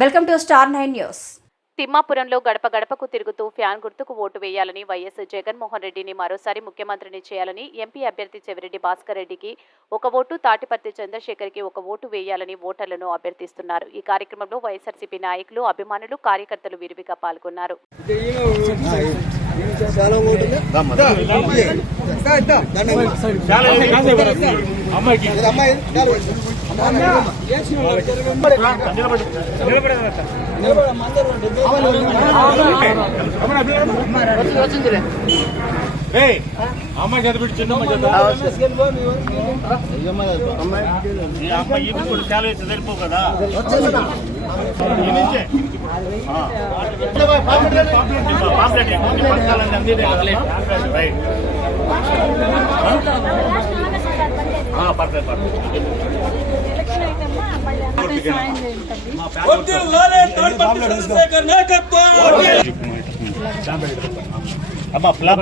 Welcome to Star 9 News. తిమ్మాపురంలో గడప గడపకు తిరుగుతూ ఫ్యాన్ గుర్తుకు ఓటు వేయాలని వైఎస్ జగన్మోహన్ రెడ్డిని మరోసారి ముఖ్యమంత్రిని చేయాలని ఎంపీ అభ్యర్థి చెవిరెడ్డి భాస్కర్ రెడ్డికి ఒక ఓటు, తాటిపర్తి చంద్రశేఖర్కి ఒక ఓటు వేయాలని ఓటర్లను అభ్యర్థిస్తున్నారు. ఈ కార్యక్రమంలో వైఎస్ఆర్సీపీ నాయకులు, అభిమానులు, కార్యకర్తలు విరివిగా పాల్గొన్నారు. అమ్మాయి చదివి చిన్న సరిపో కదా. అమ్మా ఫ్లాప్